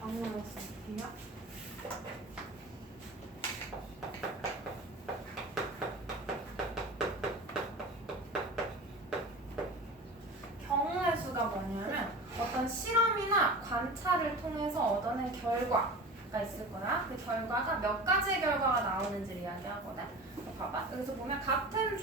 경우였으며 경우의 수가 뭐냐면 어떤 실험이나 관찰을 통해서 얻어낸 결과가 있을 거야. 그 결과가 몇 가지의 결과가 나오는지를 이야기하거든. 봐봐. 여기서 보면 같은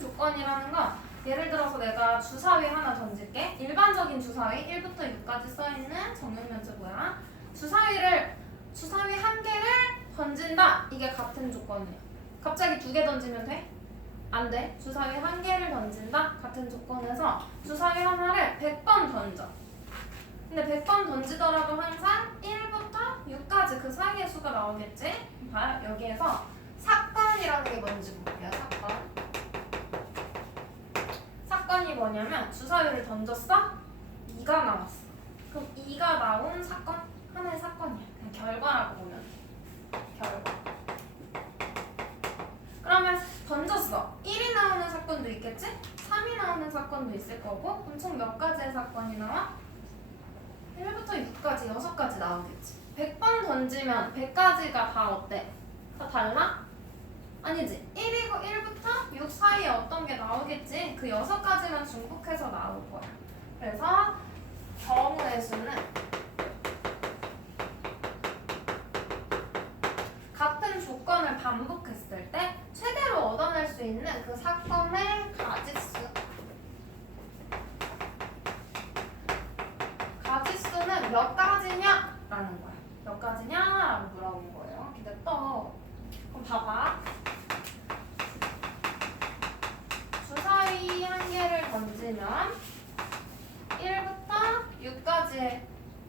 조건이라는 건 예를 들어서 내가 주사위 하나 던질게. 일반적인 주사위 1부터 6까지 써있는 정육면체고야. 주사위 한 개를 던진다. 이게 같은 조건이야. 갑자기 2개 던지면 돼? 안 돼. 주사위 한 개를 던진다. 같은 조건에서 주사위 하나를 100번 던져. 근데 100번 던지더라도 항상 1부터 6까지 그 사이의 수가 나오겠지? 봐. 여기에서 사건이라는 게 뭔지 볼게요. 사건이 뭐냐면 주사위를 던졌어? 2가 나왔어. 그럼 2가 나온 사건? 하나의 사건이야. 그냥 결과라고 보면 돼. 결과. 그러면 던졌어. 1이 나오는 사건도 있겠지? 3이 나오는 사건도 있을 거고. 그럼 총 몇 가지의 사건이 나와? 1부터 6까지 6가지 나오겠지. 100번 던지면 100가지가 다 어때? 다 달라? 아니지. 1부터 6 사이에 어떤 게 나오겠지? 그 6가지만 중복해서 나올 거야. 그래서 경우의 수는 같은 조건을 반복했을 때 최대로 얻어낼 수 있는 그 사건의 가지수는 몇 가지냐? 라는 거야. 몇 가지냐? 라고 물어본 거예요. 근데 또 그럼 봐봐. 주사위 한 개를 던지면 1부터 6까지의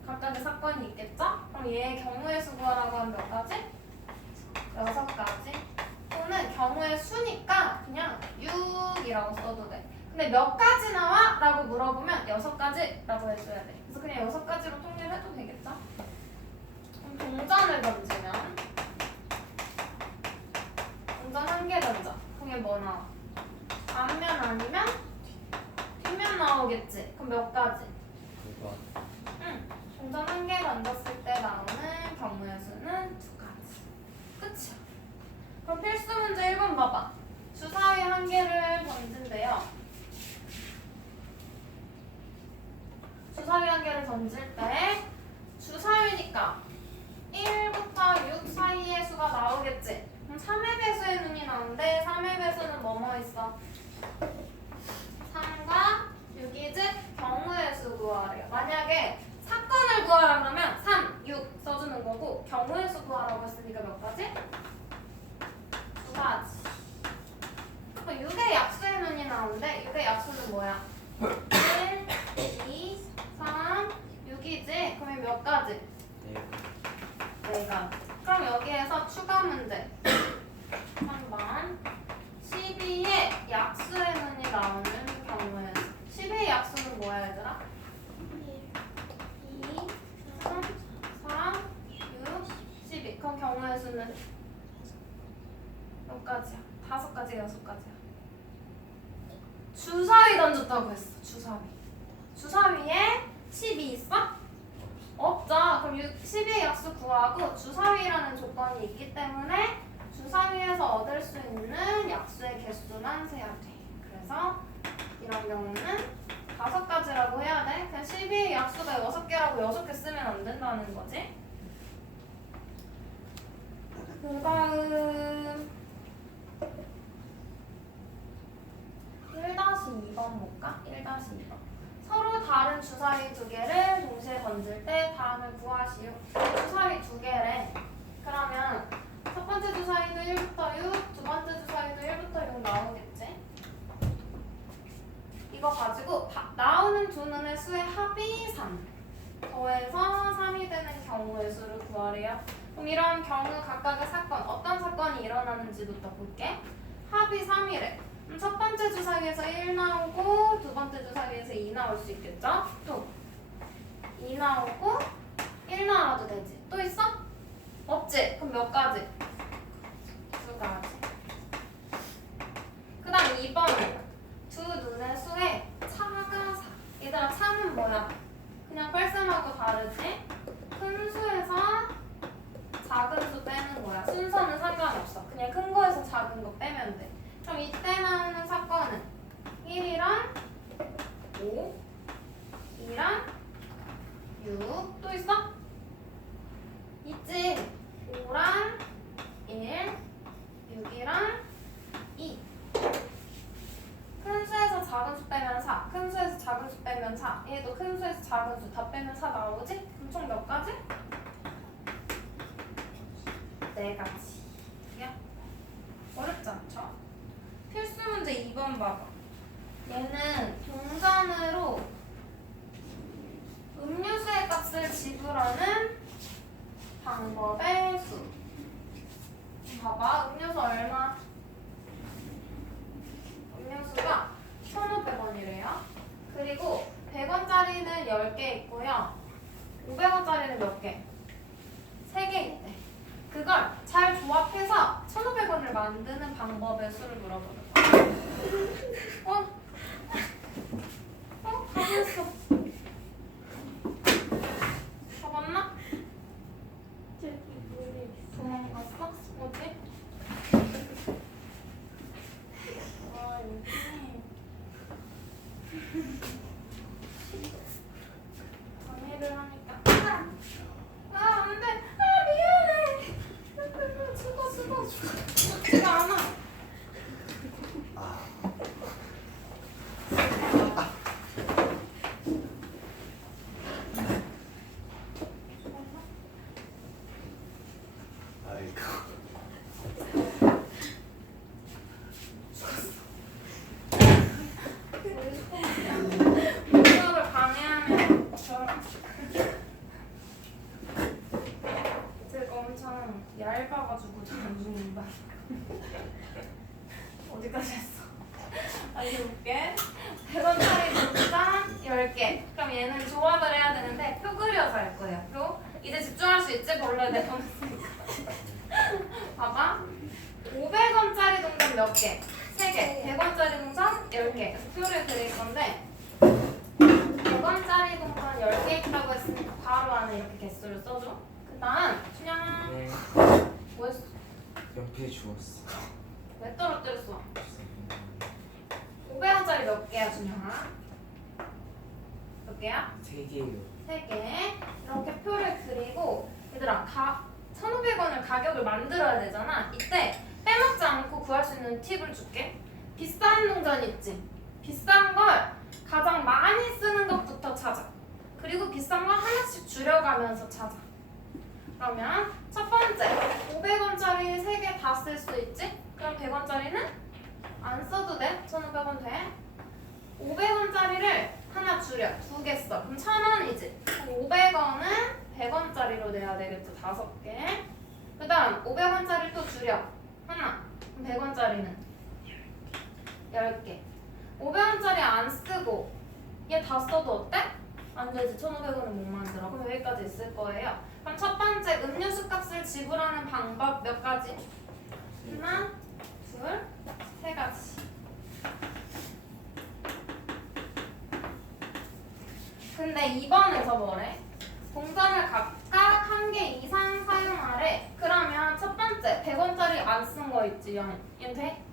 각각의 사건이 있겠죠? 그럼 얘의 경우의 수 구하라고 하면 몇 가지? 6가지. 또는 경우의 수니까 그냥 6이라고 써도 돼. 근데 몇 가지 나와? 라고 물어보면 6가지라고 해줘야 돼. 그래서 그냥 6가지로 통일해도 되겠죠? 그럼 동전을 던지면 동전 한 개 던져. 그게 뭐 나와? 앞면 아니면 뒷면 나오겠지? 그럼 몇 가지? 응. 동전 한 개 던졌을 때 나오는 경우의 수는 2가지. 끝이야. 그럼 필수 문제 1번 봐봐. 주사위 한 개를 던진대요. 주사위 한 개를 던질 때 주사위니까 1부터 6 사이의 수가 나오겠지? 그럼 3의 배수의 눈이 나오는데 3의 배수는 뭐뭐 있어? 3과 6이 즉 경우의 수 구하래요. 만약에 사건을 구하라 그러면 3, 6 써주는 거고 경우의 수 구하라고 했으니까 몇 가지? 2가지. 6의 약수의 눈이 나오는데 6의 약수는 뭐야? 1, 2, 3, 6이지? 그러면 몇 가지? 4가지. 그럼 여기에서 추가 문제 3번 12의 약수의 눈이 나오는 경우에 12의 약수는 뭐야 얘들아? 2, 3, 4, 6, 12. 그럼 경우의 수는 몇 가지야? 5가지야? 6가지야? 주사위 던졌다고 했어. 주사위에 12 있어? 없죠. 그럼 12의 약수 구하고 주사위라는 조건이 있기 때문에 주사위에서 얻을 수 있는 약수의 개수만 세야 돼. 그래서 이런 경우는 5가지라고 해야 돼. 그냥 12의 약수가 6개라고 6개 쓰면 안 된다는 거지. 그 다음 1-2번 볼까? 1-2번. 서로 다른 주사위 2개를 동시에 던질 때 다음을 구하시오. 주사위 2개래. 그러면 첫 번째 주사위도 1부터 6, 두 번째 주사위도 1부터 6 나오겠지? 이거 가지고 나오는 두 눈의 수의 합이 3. 더해서 3이 되는 경우의 수를 구하래요. 그럼 이런 경우 각각의 사건, 어떤 사건이 일어나는지부터 볼게. 합이 3이래. 그럼 첫 번째 주사위에서 1 나오고 두 번째 주사위에서 2 나올 수 있겠죠? 또 2 나오고 1 나와도 되지. 또 있어? 없지? 그럼 몇 가지? 2가지. 그 다음 2번 두 눈의 수에 차가 4. 얘들아 차는 뭐야? 그냥 뺄셈하고 다르지? 큰 작은 거 빼면 돼. 그럼 이때 나오는 사건은 1이랑 5, 2랑 6. 또 있어? 있지. 5랑 1, 6이랑 2. 큰 수에서 작은 수 빼면 4, 큰 수에서 작은 수 빼면 4. 얘도 큰 수에서 작은 수 다 빼면 4 나오지? 그럼 총 몇 가지? 4가지. 야, 어렵지 않죠? 필수 문제 2번 봐봐. 얘는 동전으로 음료수의 값을 지불하는 방법의 수. 봐봐, 음료수 얼마? 음료수가 1,500원이래요. 그리고 100원짜리는 10개 있고요. 500원짜리는 몇 개? 3개 있대. 그걸 잘 조합해서 1,500원을 만드는 방법의 수를 물어보는 거야. 가만있어. 잡았나? 도망갔어? 뭐지? 아, 여기. 강의를 하니까. 안 돼. 미안해. 죽어. 죽지가 않아. 공격을 방해하면 저랑 제가 엄청 얇아가지고 잘 안 죽는다. 어디까지 했어? 다시 볼게. 100원짜리 동전 10개. 그럼 얘는 조합을 해야 되는데 표 그려서 할 거예요. 표. 이제 집중할 수 있지? 벌레 내보냈으니까. 봐봐. 500원짜리 동전 몇 개? 3개. 100원짜리 동전 10개. 그래서 표를 그릴 건데 100원짜리 동전 10개 있다고 했으니까 바로 안에 이렇게 개수를 써줘. 그 다음 준영아. 네. 뭐 했어? 연필 주웠어. 왜 떨어뜨렸어? 500원짜리 몇 개야 준영아? 몇 개야? 3개요. 3개. 이렇게 표를 그리고 얘들아 1,500원을 가격을 만들어야 되잖아. 이때 빼먹지 않고 구할 수 있는 팁을 줄게. 비싼 동전 있지? 비싼 걸 가장 많이 쓰는 것부터 찾아. 그리고 비싼 걸 하나씩 줄여가면서 찾아. 그러면 첫 번째 500원짜리 3개 다 쓸 수 있지? 그럼 100원짜리는 안 써도 돼. 1,500원 돼. 500원짜리를 하나 줄여. 2개 써. 그럼 1,000원이지. 500원은 100원짜리로 내야 되겠죠. 5개. 그 다음 500원짜리 또 줄여. 하나. 그럼 100원짜리는 10개. 500원짜리 안 쓰고 얘 다 써도 어때? 안 되지. 1,500원은 못 만들어. 그럼 여기까지 있을 거예요. 그럼 첫 번째 음료수 값을 지불하는 방법 몇 가지? 하나, 둘, 3가지. 근데 2번에서 뭐래? 동전을 각각 1개 이상 사용하래. 그러면 첫 번째 100원짜리 안 쓴 거 있지? 얘 돼?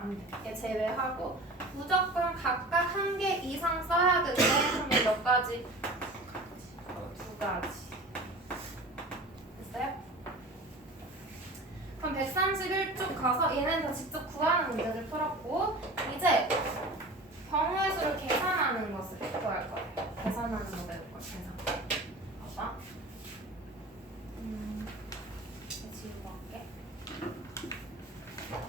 안 돼. 얘 제외하고 무조건 각각 1개 이상 써야 되는데 그럼 몇 가지? 2가지. 됐어요? 그럼 131쪽 가서 얘는 다 직접 구하는 문제를 풀었고 이제 경우의 수를 계산하는 것을 구할 거예요. 계산하는 거 배울 거예요. 계산. 봐봐. 지우고 할게.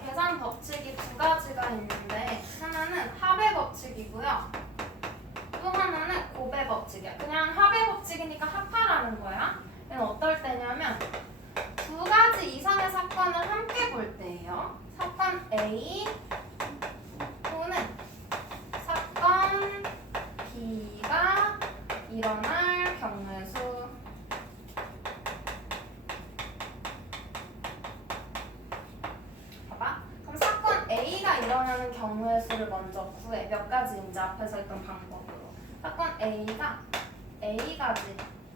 계산 법칙이 2가지가 있는데 하나는 합의 법칙이고요. 또 하나는 곱의 법칙이야. 그냥 합의 법칙이니까 합하라는 거야. 얘는 어떨 때냐면 2가지 이상의 사건을 함께 볼 때예요. 사건 A 또는 사건 B가 일어날 경우의 수. 봐봐. 그럼 사건 A가 일어나는 경우의 수를 먼저 구해. 몇 가지인지 앞에서 했던 방법으로. 사건 A가 A가지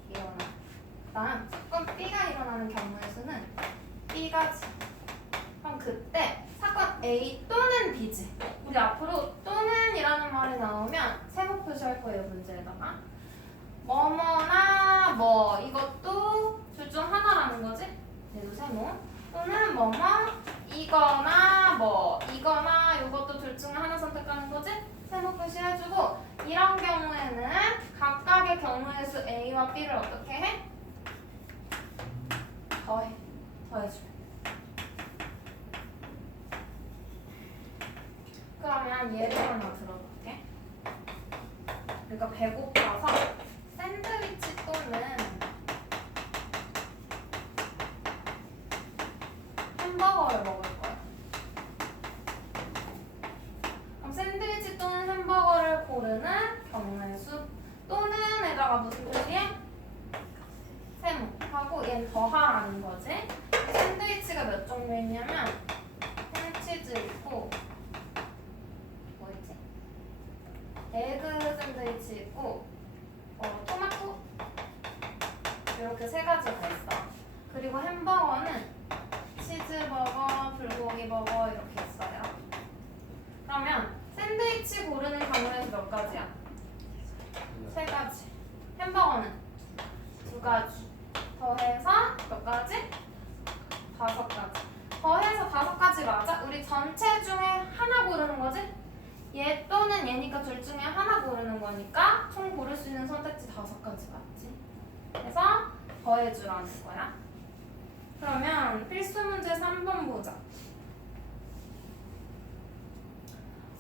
일어나. 그다음 사건 B가 일어나는 경우의 수는 B가지. 그럼 그때 사건 A 또는 B지. 우리 앞으로 또는이라는 말이 나오면 세모 표시할 거예요, 문제에다가. 뭐뭐나 뭐 이것도 둘 중 하나라는 거지? 얘도 세모. 또는 뭐뭐 이거나 뭐 이거나 이것도 둘 중 하나 선택하는 거지? 세모 표시해주고 이런 경우에는 각각의 경우의 수 A와 B를 어떻게 해? 더해줘. 그러면 예를 하나 들어볼게. 그러니까 배고파서 샌드위치 또는 햄버거를 먹을 거야. 그럼 샌드위치 또는 햄버거를 고르는 경우의 수 또는에다가 무슨 표시해? 세모 하고 얘는 더하라는 거지. 샌드위치가 몇 종류 있냐면 햄치즈 있고 뭐 있지? 에그 샌드위치 있고 토마토 이렇게 세 가지가 있어. 그리고 햄버거는 치즈버거, 불고기버거 이렇게 있어요. 그러면 샌드위치 고르는 경우에는 몇 가지야? 세 가지. 햄버거는 두 가지. 더해서 몇 가지? 다섯 가지. 더해서 다섯 가지 맞아? 우리 전체 중에 하나 고르는 거지? 얘 또는 얘니까 둘 중에 하나 고르는 거니까 총 고를 수 있는 선택지 다섯 가지 맞지? 그래서 더해주라는 거야. 그러면 필수 문제 3번 보자.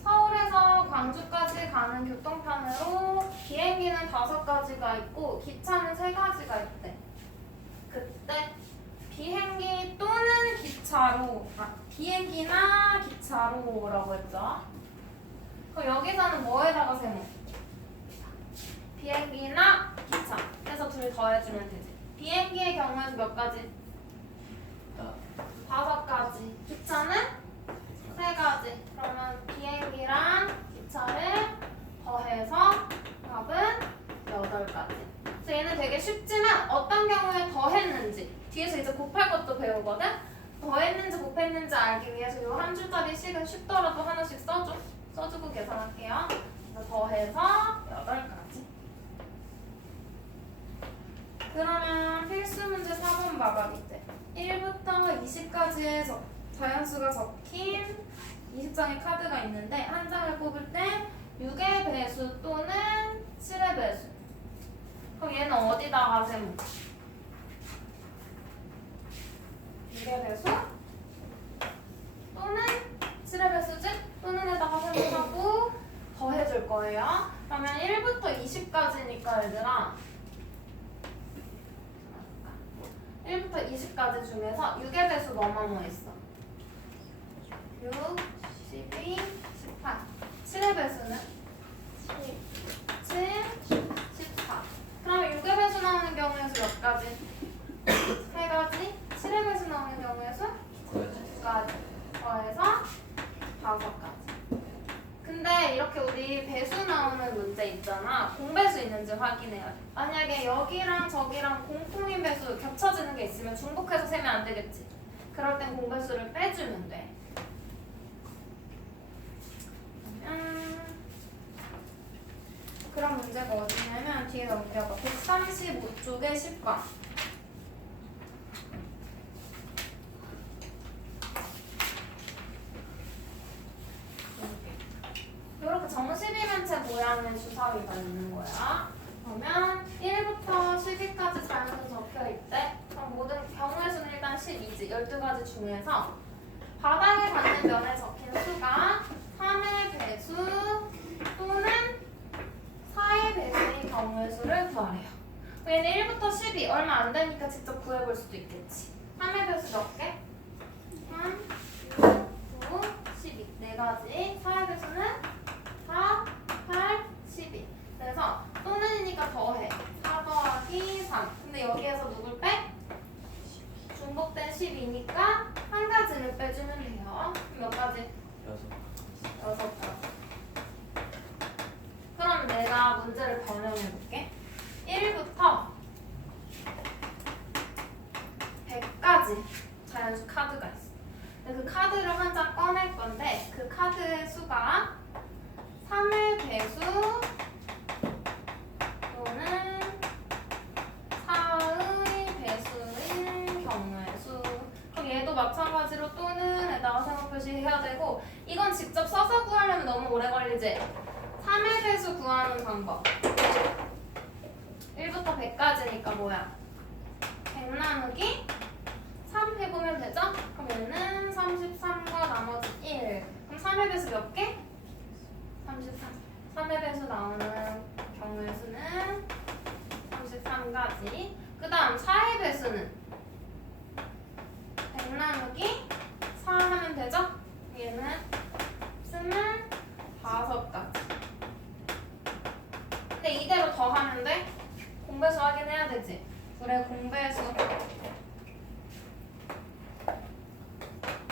서울에서 광주까지 가는 교통편으로 비행기는 5가지가 있고 기차는 3가지가 있대. 그때 비행기 또는 기차로 비행기나 기차로라고 했죠. 그럼 여기서는 뭐에다가 세모? 비행기나 기차. 그래서 둘 더해주면 되지. 비행기의 경우에는 몇 가지? 5가지. 기차는 3가지. 그러면 비행기랑 기차를 더해서 답은 8가지. 그래서 얘는 되게 쉽지만 어떤 경우에 더했는지 뒤에서 이제 곱할 것도 배우거든? 더했는지 곱했는지 알기 위해서 요 한 줄짜리 식은 쉽더라도 하나씩 써주고 계산할게요. 그래서 더해서 8가지. 그러면 필수 문제 4번 봐봐. 밑에 1부터 20까지의 자연수가 적힌 20장의 카드가 있는데 한 장을 뽑을 때 6의 배수 또는 7의 배수. 그럼 얘는 어디다가 세모? 6의 배수 또는 7의 배수지? 또는에다가 세모하고 더해줄 거예요. 그러면 1부터 20까지니까 얘들아 1부터 20까지 중에서 6의 배수 뭐뭐 있어? 6, 12, 18. 7의 배수는? 7, 14. 그러면 6의 배수 나오는 경우에서 몇 가지? 3가지. 7의 배수 나오는 경우에서 2가지. 더해서 5가지. 근데 이렇게 우리 배수 나오는 문제 있잖아. 공배수 있는지 확인해야 돼. 만약에 여기랑 저기랑 공통인 배수 겹쳐지는 게 있으면 중복해서 세면 안 되겠지. 그럴 땐 공배수를 빼주면 돼. 그런 문제가 어디냐면 뒤에 넘겨봐. 135쪽에 10번. 이렇게 정십이면체 모양의 주사위가 있는 거야. 그러면 1부터 12까지 자연수 적혀 있대. 그럼 모든 경우의 수는 일단 12지. 12가지 중에서 바닥에 닿는 면에 적힌 수가 3의 배수 또는 4의 배수인 경우의 수를 구하래요. 얘는 1부터 12 얼마 안 되니까 직접 구해볼 수도 있겠지. 3의 배수 몇 개? 3, 9, 12. 4가지. 4의 배수는 4, 8, 12. 그래서 또는이니까 더해. 4 더하기 3. 근데 여기에서 누굴 빼? 중복된 10이니까 한 가지를 빼주면 돼요. 몇 가지? 6가지. 그럼 내가 문제를 변형해볼게. 1부터 100까지 자연수 카드가 있어. 근데 그 카드를 한 장 꺼낼 건데 그 카드의 수가 3의 배수 또는 4의 배수인 경우의 수. 그럼 얘도 마찬가지로 또는에다가 세모 표시해야 되고 이건 직접 써서 구하려면 너무 오래 걸리지? 3의 배수 구하는 방법 1부터 100까지니까 뭐야? 100 나누기 3 해보면 되죠? 그럼 얘는 33과 나머지 1 그럼 3의 배수 몇 개? 33 3의 배수 나오는 경우의 수는 33가지 그 다음 4의 배수는 100 나누기 4 하면 되죠? 얘는 25가지 근데 이대로 더하면 돼? 공배수 확인해야 되지? 그래 공배수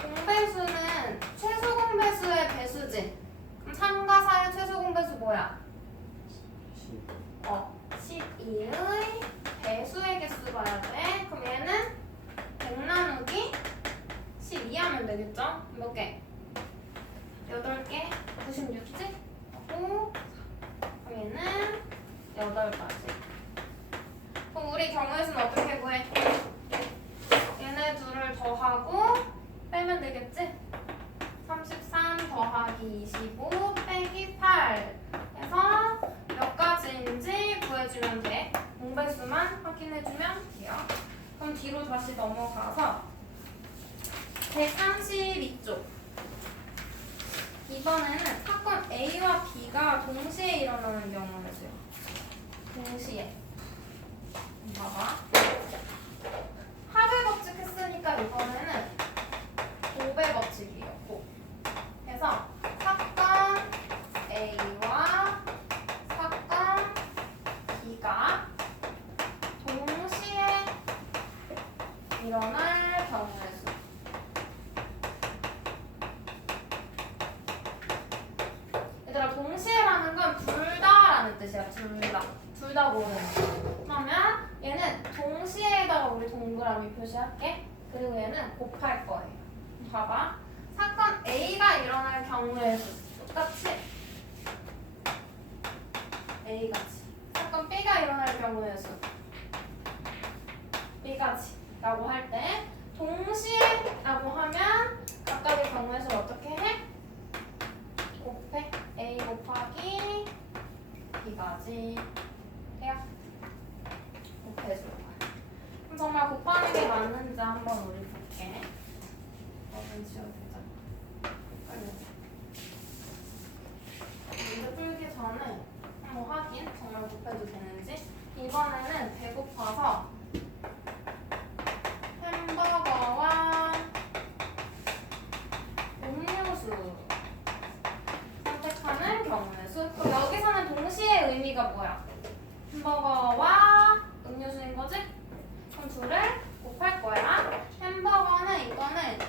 공배수는 최소 공배수의 배수지 그럼 3과 4의 최소 공배수 뭐야? 12의 배수의 개수 봐야 돼 그럼 얘는 100 나누기 12 하면 되겠죠? 몇 개? 8개 96지? 하고 그럼 얘는 8가지 그럼 우리 경우의 수는 어떻게 구해? 얘네 둘을 더하고 빼면 되겠지? 33 더하기 25 빼기 8 해서 몇 가지인지 구해주면 돼 공배수만 확인해주면 돼요 그럼 뒤로 다시 넘어가서 132쪽 이번에는 사건 A와 B가 동시에 일어나는 경우의 수요 동시에 봐봐 합의 법칙 했으니까 이번에는 고배 법칙이었고 그래서 사건 A와 사건 B가 동시에 일어날 경우의 수 얘들아 동시에라는 건 둘 다라는 뜻이야 둘 다 고르는 거 그러면 얘는 동시에다가 우리 동그라미 표시할게 그리고 얘는 곱할 거예요 봐봐 사건 A가 일어날 경우의 수 똑같이 A같이 사건 B가 일어날 경우의 수 B같이 라고 할 때 동시에 라고 하면 각각의 경우의 수를 어떻게 해? 곱해 A 곱하기 B까지 돼요? 곱해줄 거야 그럼 정말 곱하는 게 맞는지 한번 우리 볼게 너는 지워도 되잖아 빨리 문제 풀기 전에 한번 확인 정말 곱해도 되는지 이번에는 배고파서 햄버거와 음료수 선택하는 경우의 수 그럼 여기서는 동시에 의미가 뭐야? 햄버거와 음료수인 거지? 그럼 둘을 곱할 거야 햄버거는 이거는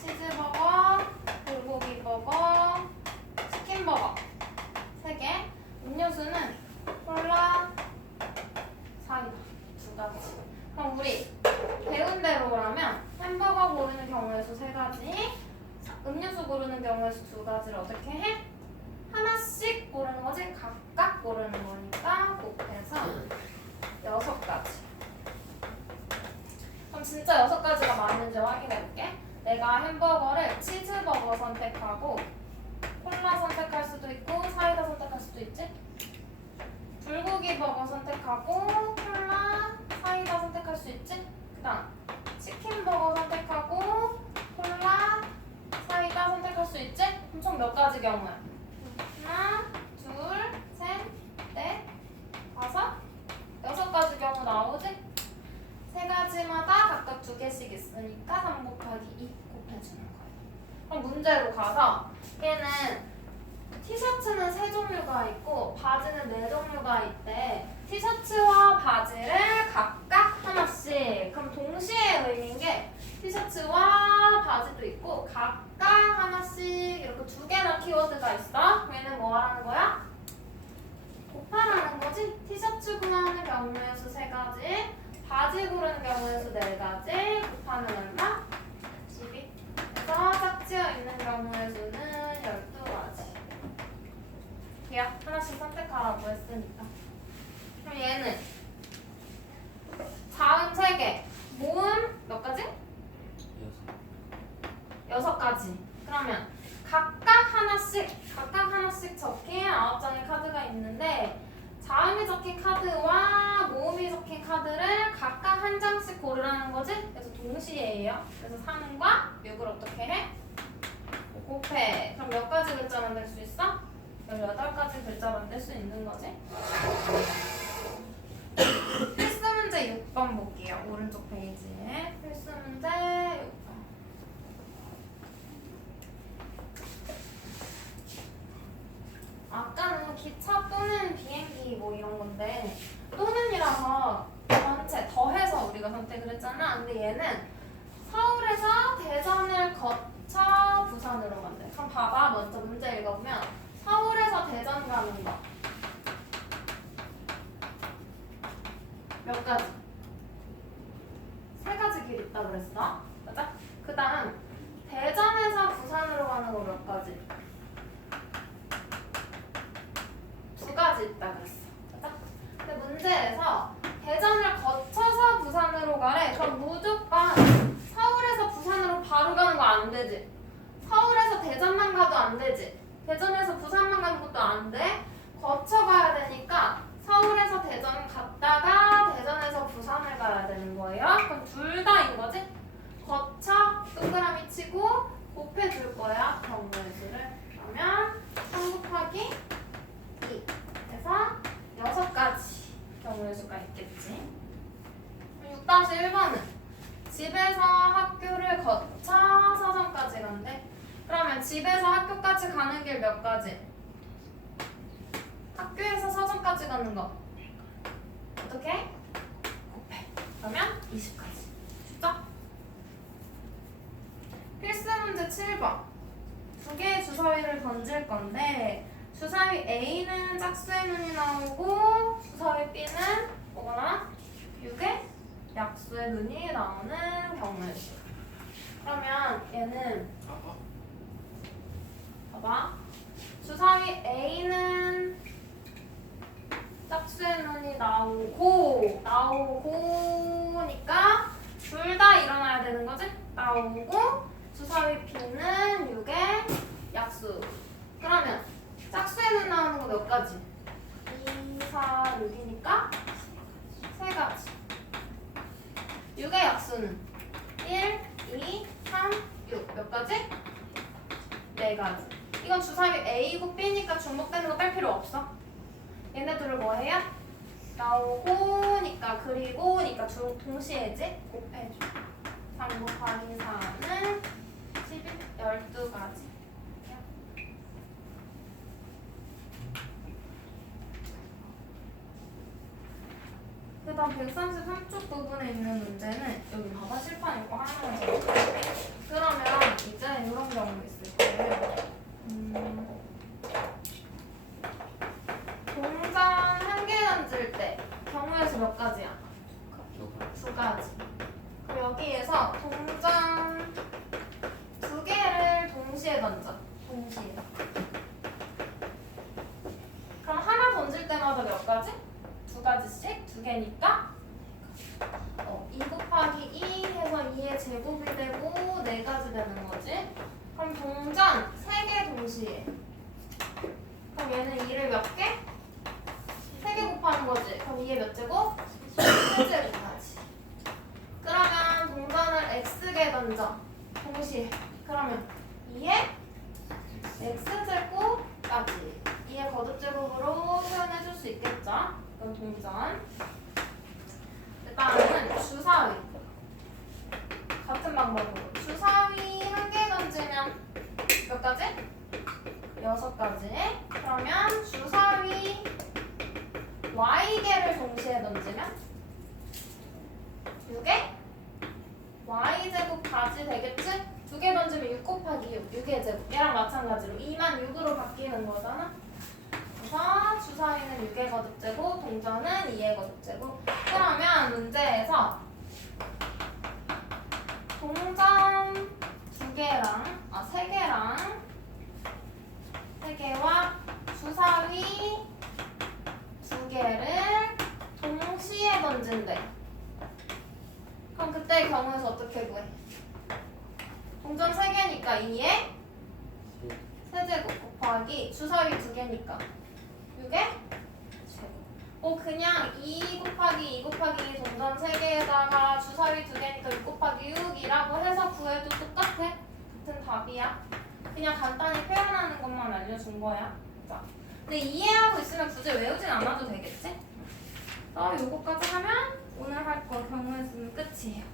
치즈버거, 불고기버거, 치킨버거 3개 음료수는 콜라, 사이다 2가지 그럼 우리 배운 대로라면 햄버거 고르는 경우의 수 3가지 음료수 고르는 경우의 수 2가지를 어떻게 해? 하나씩 고르는 거지? 각각 고르는 거니까 곱해서 6가지 그럼 진짜 6가지가 맞는지 확인해볼게 내가 햄버거를 치즈버거 선택하고 콜라 선택할 수도 있고 사이다 선택할 수도 있지? 불고기 버거 선택하고 콜라, 사이다 선택할 수 있지? 그 다음 치킨 버거 선택하고 콜라, 사이다 선택할 수 있지? 그럼 총 몇 가지 경우야? 하나, 둘, 셋, 넷, 5, 6가지 경우 나오지? 3가지마다 각각 2개씩 있으니까 3 곱하기 2 곱해주는 거예요. 그럼 문제로 가서 얘는 티셔츠는 3종류가 있고 바지는 4종류가 있대. 티셔츠와 바지를 각각 하나씩. 그럼 동시에 의미인 게 티셔츠와 바지도 있고 각각 하나씩 이렇게 2개나 키워드가 있어. 얘는 뭐 하라는 거야? 곱하라는 거지. 티셔츠 구하는 경우의 수 3가지, 바지 고르는 경우의 수 4가지, 곱하면 얼마? 12. 그래서 없다라고 했으니까. 그럼 얘는 자음 3개, 모음 몇 가지? 6가지. 그러면 각각 하나씩 적힌 9장의 카드가 있는데 자음이 적힌 카드와 모음이 적힌 카드를 각각 한 장씩 고르라는 거지? 그래서 동시에예요. 그래서 3과 6을 어떻게 해? 곱해. 그럼 몇 가지 글자 만들 수 있어? 18가지 글자 만들 수 있는 거지? 필수 문제 6번 볼게요. 오른쪽 페이지에 필수 문제 6번. 아까는 기차 또는 비행기 뭐 이런 건데 또는이라서 전체 더해서 우리가 선택을 했잖아. 근데 얘는 서울에서 대전을 거쳐 부산으로 간대. 그럼 봐봐. 먼저 문제 읽어보면 서울에서 대전 가는 거 몇 가지? 3가지 길 있다 그랬어. 맞아? 그 다음 대전에서 부산으로 가는 거 몇 가지? 2가지 있다 그랬어. 맞아? 근데 문제에서 대전을 거쳐서 부산으로 가래. 그럼 무조건 서울에서 부산으로 바로 가는 거 안 되지. 서울에서 대전만 가도 안 되지. 대전에서 부산만 가는 것도 안 돼. 거쳐가야 되니까 서울에서 대전 갔다가 대전에서 부산을 가야 되는 거예요. 그럼 둘 다인 거지? 거쳐 동그라미 치고 곱해줄 거야. 경우의 수를. 그러면 3 곱하기 2 해서 6가지 경우의 수가 있겠지. 6-1번은 집에서 학교를 거쳐 서점까지 간대. 그러면 집에서 학교까지 가는 길 몇 가지? 학교에서 서점까지 가는 거 어떻게? 곱해. 그러면 20가지. 쉽죠? 필수 문제 7번. 2개의 주사위를 던질 건데 주사위 A는 짝수의 눈이 나오고 주사위 B는 뭐가 나와? 6의 약수의 눈이 나오는 경우의 수. 그러면 얘는 봐봐. 주사위 A는 짝수의 눈이 나오고니까 둘 다 일어나야 되는 거지? 나오고 주사위 B는 6의 약수. 그러면 짝수의 눈 나오는 거 몇 가지? 2, 4, 6이니까 3가지. 6의 약수는 1, 2, 3, 6. 몇 가지? 4가지. 이건 주사위 A고 B니까 중복되는 거 뺄 필요 없어. 얘네들을 뭐 해요? 나오고니까 그리고니까 동시에지? 곱해줘. 3 곱하기 4는 11, 12가지. 그 다음 133쪽 부분에 있는 문제는 여기 봐봐. 칠판 읽고 하나만 적어. 그러면 이제 이런 경우 있을 거예요. 동전 1개 던질 때 경우의 수 몇 가지야? 2가지. 그럼 여기에서 동전 2개를 동시에 던져. 동시에. 그럼 하나 던질 때마다 몇 가지? 2가지씩? 2개니까 2 곱하기 2 해서 2의 제곱이 되고 4가지 되는 거지. 그럼 동전 3개 동시에. 그럼 얘는 2를 몇 개? 3개 곱하는 거지. 그럼 2의 몇 제곱? 3제곱까지. 그러면 동전을 X개 던져. 동시에. 그러면 2의 X제곱까지. 2의 거듭제곱으로 표현해줄 수 있겠죠? 그럼 동전. 다음은 주사위. 같은 방법으로. 주사위 1개 던지면 몇 가지? 6가지. 그러면 주사위 Y개를 동시에 던지면 6의 Y제곱까지 되겠지? 2개 던지면 6 곱하기 6, 6의 제곱. 얘랑 마찬가지로 2만 6으로 바뀌는 거잖아. 그래서 주사위는 6의 거듭제곱, 동전은 2의 거듭제곱. 그러면 문제에서 동전 3개랑 3개와 주사위 두 개를 동시에 던진대. 그럼 그때 경우에서 어떻게 구해? 동점 3개니까 2에 세제곱 곱하기 주사위 2개니까 6의 제곱. 그냥 2 곱하기 2 곱하기 2 동점 3개에다가 주사위 2개니까 6 곱하기 6이라고 해서 구해도 똑같아. 같은 답이야. 그냥 간단히 표현하는 것만 알려준 거야. 자, 근데 이해하고 있으면 굳이 외우진 않아도 되겠지? 요거까지 하면 오늘 할 거 경우의 수는 끝이에요.